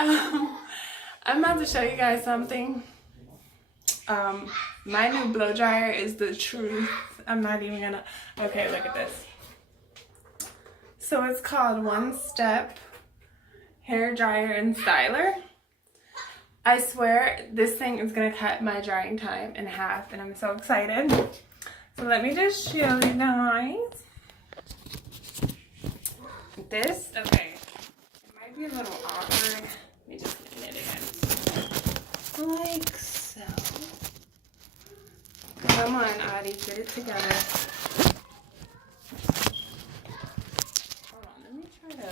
I'm about to show you guys something. My new blow dryer is the truth. I'm not even gonna. Okay, look at this. So it's called One Step Hair Dryer and Styler. I swear this thing is gonna cut my drying time in half, and I'm so excited. So let me just show you guys. This, okay, it might be a little awkward. Let me just knit it in. Like so. Come on, Addie, get it together. Hold on, let me try to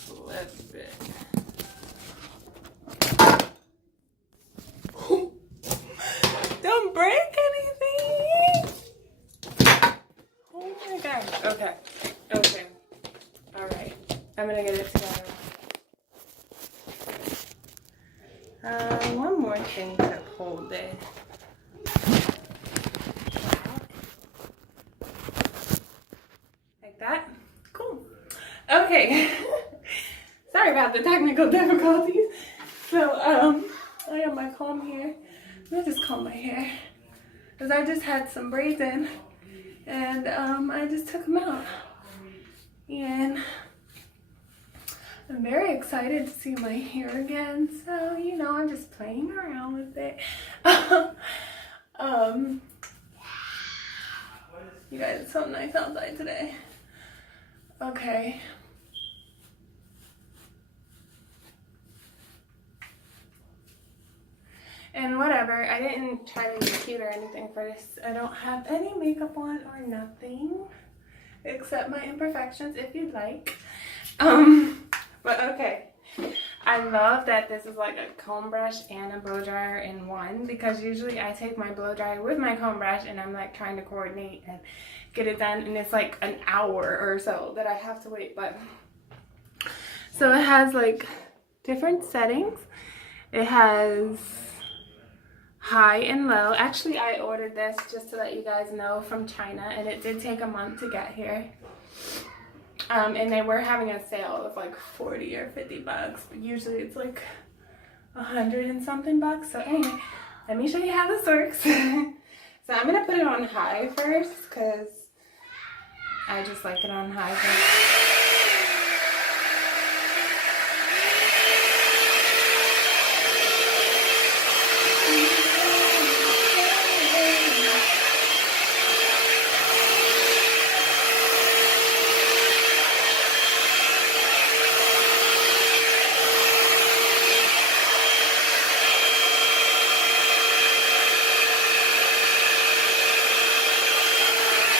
flip it. Don't break anything! Oh my gosh. Okay. Okay. Alright. I'm gonna get it together. One more thing to hold it. Like that. Cool. Okay. Sorry about the technical difficulties. So, I have my comb here. Let me just comb my hair. Because I just had some braids in. And, I just took them out. And I'm very excited to see my hair again. So, you know, I'm just playing around with it. You guys, it's so nice outside today. Okay. And whatever, I didn't try to look cute or anything for this. I don't have any makeup on or nothing. Except my imperfections, if you'd like. But okay. I love that this is like a comb brush and a blow dryer in one, because usually I take my blow dryer with my comb brush and I'm like trying to coordinate and get it done, and it's like an hour or so that I have to wait. But so it has like different settings. It has high and low. Actually, I ordered this just to let you guys know from China, and it did take a month to get here. And they were having a sale of like 40 or 50 bucks, but usually it's like 100 and something bucks. So anyway, let me show you how this works. So I'm gonna put it on high first because I just like it on high first.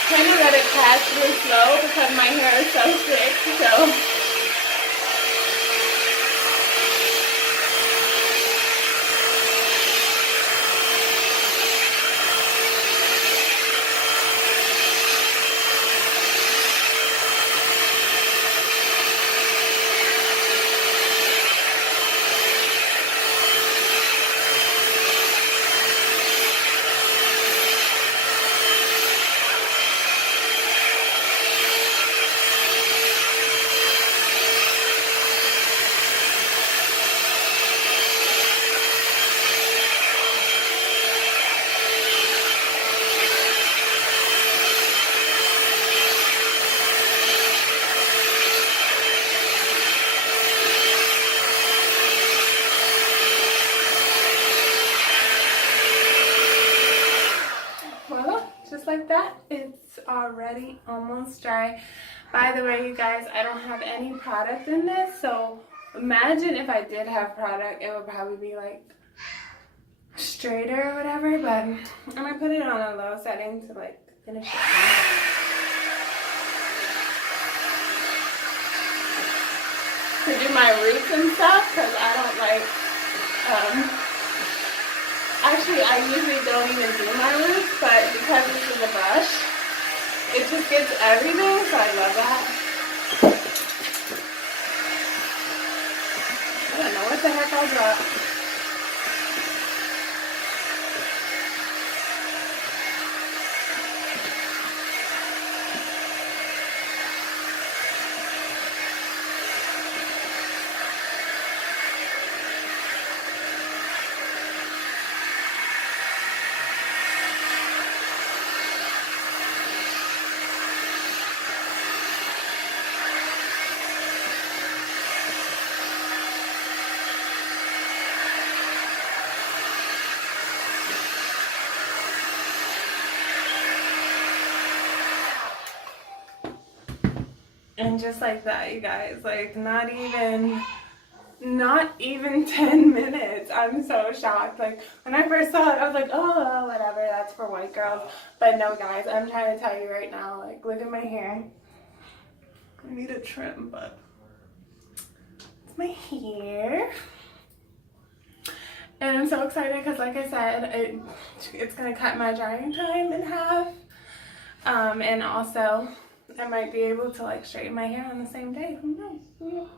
Kind of let it pass through slow because my hair is so thick, so. Like that, it's already almost dry. By the way, you guys, I don't have any product in this, so imagine if I did have product, it would probably be like straighter or whatever, but I'm gonna put it on a low setting to like finish it off. To do my roots and stuff, because I don't like actually, I usually don't even do my roots, but because this is a brush, it just gets everything, so I love that. I don't know what the heck I'll drop. And just like that, you guys, like not even 10 minutes. I'm so shocked. Like when I first saw it, I was like, oh, whatever, that's for white girls. But no, guys, I'm trying to tell you right now, like, look at my hair. I need a trim, but it's my hair. And I'm so excited because, like I said, it's going to cut my drying time in half. And also, I might be able to, like, straighten my hair on the same day. Who knows?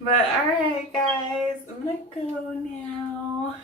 But, alright, guys. I'm going to go now.